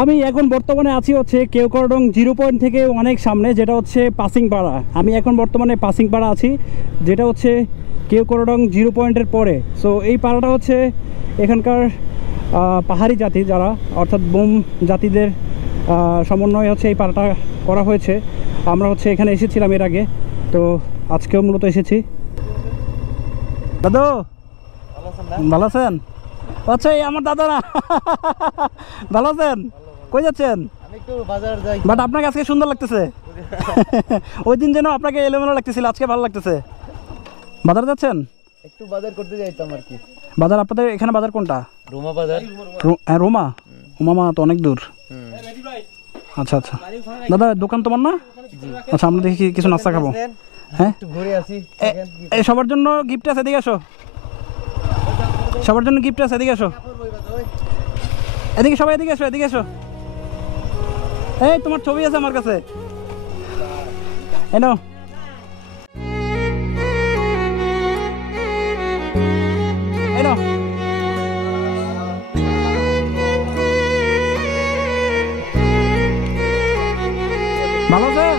আমি এখন বর্তমানে আছি হচ্ছে কেওক্রাডং 0 পয়েন্ট থেকে অনেক সামনে, যেটা হচ্ছে পাসিংপাড়া। আমি এখন বর্তমানে পাসিংপাড়া আছি, যেটা হচ্ছে কেওক্রাডং 0 পয়েন্টের পরে। সো এই পাড়াটা হচ্ছে এখানকার পাহাড়ি জাতি যারা, অর্থাৎ বোম জাতিদের সমন্বয়ে হচ্ছে এই পাড়াটা করা হয়েছে। আমরা হচ্ছে এখানে এসেছিলাম এর আগে, তো আজকেও মূলত এসেছি। দাদু ভালো আছেন? আচ্ছা, এই আমার দাদা না। ভালো আছেন? কই যাচ্ছেন? আমি একটু বাজার যাই। বাট আপনাকে আজকে সুন্দর লাগতেছে। ওই দিন যেন আপনাকে এলোমেলো লাগতেছিল, আজকে ভালো লাগতেছে। বাজার যাচ্ছেন? একটু বাজার করতে যাইতাম আর কি। বাজার আপনাদের এখানে বাজার কোনটা? রোমা বাজার। রোমা? রোমা তো অনেক দূর। আচ্ছা আচ্ছা দাদা, দোকান তোমার না? আচ্ছা, আমরা দেখি কিছু নাস্তা খাবো। হ্যাঁ, একটু ঘুরে আসি। এই সবার জন্য গিফট আছে, এদিকে আসো। সবার জন্য গিফট আছে, এদিকে আসো। এদিকে সবাই এদিকে আসো, এদিকে আসো। এই তোমার ছবি আছে আমার কাছে, এনো। এনো, ভালো আছেন?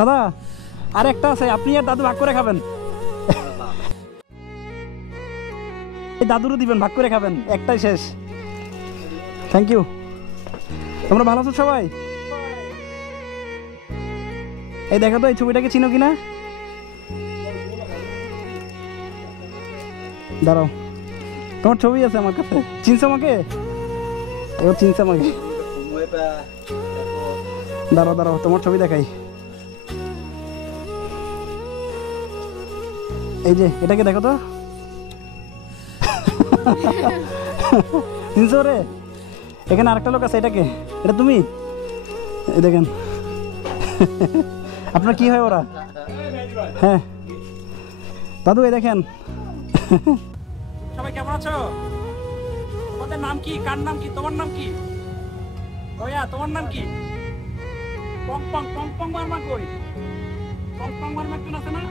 দাদা আর একটা আছে, আপনি আর দাদু ভাগ করে খাবেন। দাদুরও দিবেন, ভাগ করে খাবেন, একটাই শেষ। Thank you. তোমরা ভালো আছো সবাই? এই দেখো তো, এই ছবিটাকে চিনো কিনা? দাঁড়াও, তোমার ছবি আছে আমার কাছে। চিনছো আমাকে? এবার চিনছো আমাকে? দাঁড়াও দাঁড়াও, তোমার ছবি দেখাই। এই যে এটাকে দেখো তো। চিনছো রে? এখানে আরেকটা লোক আছে, এটাকে, এটা তুমি? এই দেখেন। আপনার কি হয় ওরা? হ্যাঁ দাদু, এই দেখেন। সবাই কেমন আছো? তোমাদের নাম কি? কার নাম কি? তোমার নাম কি? ওয়া, তোমার নাম কি? পং পং পং পং বার্মা কই? পং পং বার্মা কোন আছে না?